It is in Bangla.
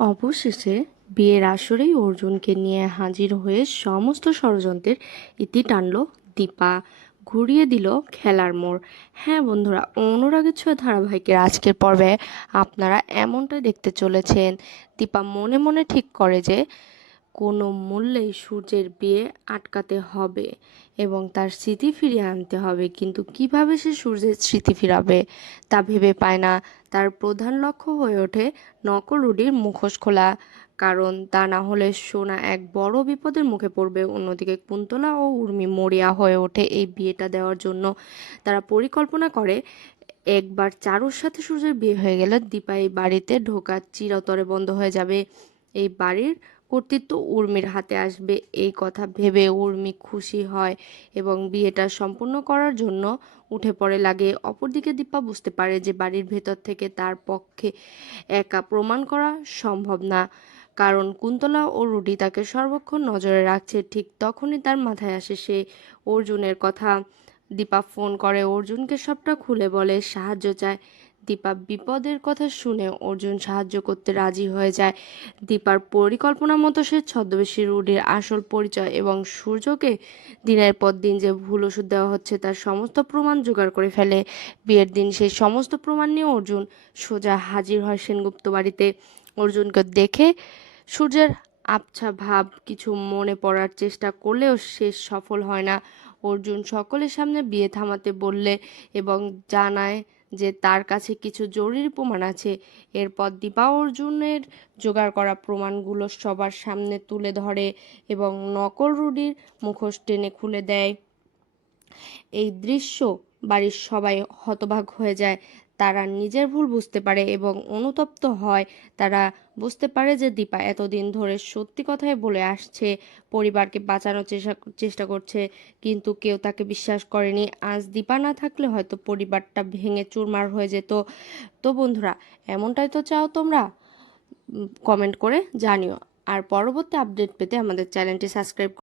অবশেষে বিয়ের আসরেই অর্জুনকে নিয়ে হাজির হয়ে সমস্ত ষড়যন্ত্রের ইতি টানল দীপা। ঘুরিয়ে দিল খেলার মোড়। হ্যাঁ বন্ধুরা, অনুরাগের ছোঁয়া ধারাবাহিকের আজকের পর্বে আপনারা এমনটাই দেখতে চলেছেন। দীপা মনে মনে ঠিক করে যে কোনো মূল্যেই সূর্যের বিয়ে আটকাতে হবে এবং তার স্মৃতি ফিরিয়ে আনতে হবে। কিন্তু কিভাবে সে সূর্যের স্মৃতি ফিরাবে তা ভেবে পায় না। তার প্রধান লক্ষ্য হয়ে ওঠে নকল রুডির মুখোশ খোলা, কারণ তা না হলে সোনা এক বড় বিপদের মুখে পড়বে। অন্যদিকে কুন্তলা ও উর্মি মরিয়া হয়ে ওঠে এই বিয়েটা দেওয়ার জন্য। তারা পরিকল্পনা করে একবার চারুর সাথে সূর্যের বিয়ে হয়ে গেলে দীপা এই বাড়িতে ঢোকা চিরতরে বন্ধ হয়ে যাবে। এই বাড়ির কর্তৃত্ব উর্মির হাতে আসবে। এই কথা ভেবে উর্মি খুশি হয় এবং বিয়েটা সম্পূর্ণ করার জন্য উঠে পড়ে লাগে। অপরদিকে দীপা বুঝতে পারে যে বাড়ির ভেতর থেকে তার পক্ষে একা প্রমাণ করা সম্ভব না, কারণ কুন্তলা ও রুডি তাকে সর্বক্ষণ নজরে রাখছে। ঠিক তখনই তার মাথায় আসে সে অর্জুনের কথা। দীপা ফোন করে অর্জুনকে, সবটা খুলে বলে, সাহায্য চায়। দীপা বিপদের কথা শুনে অর্জুন সাহায্য করতে রাজি হয়ে যায়। দীপার পরিকল্পনা মতো সে ছদ্মবেশী রুডির আসল পরিচয় এবং সূর্যকে দিনের পর দিন যে ভুল ওষুধ দেওয়া হচ্ছে তার সমস্ত প্রমাণ জোগাড় করে ফেলে। বিয়ের দিন সেই সমস্ত প্রমাণ নিয়ে অর্জুন সোজা হাজির হয় সেনগুপ্ত বাড়িতে। অর্জুনকে দেখে সূর্যের আবছা ভাব কিছু মনে পড়ার চেষ্টা করলেও সে সফল হয় না। অর্জুন সকলের সামনে বিয়ে থামাতে বললে এবং জানায় যে তার কাছে কিছু জরুরি প্রমাণ আছে। এরপর দীপা অর্জুনের জোগাড় করা প্রমাণগুলো সবার সামনে তুলে ধরে এবং নকল রুডির মুখোশ টেনে খুলে দেয়। এই দৃশ্য বাড়ির সবাই হতবাক হয়ে যায়। তারা নিজের ভুল বুঝতে পারে এবং অনুতপ্ত হয়। তারা বুঝতে পারে যে দীপা এতদিন ধরে সত্যি কথাই বলে আসছে, পরিবারকে বাঁচানোর চেষ্টা করছে, কিন্তু কেউ তাকে বিশ্বাস করেনি। আজ দীপা না থাকলে হয়তো পরিবারটা ভেঙে চুরমার হয়ে যেত। তো বন্ধুরা, এমনটাই তো চাও তোমরা? কমেন্ট করে জানিও। আর পরবর্তী আপডেট পেতে আমাদের চ্যানেলটি সাবস্ক্রাইব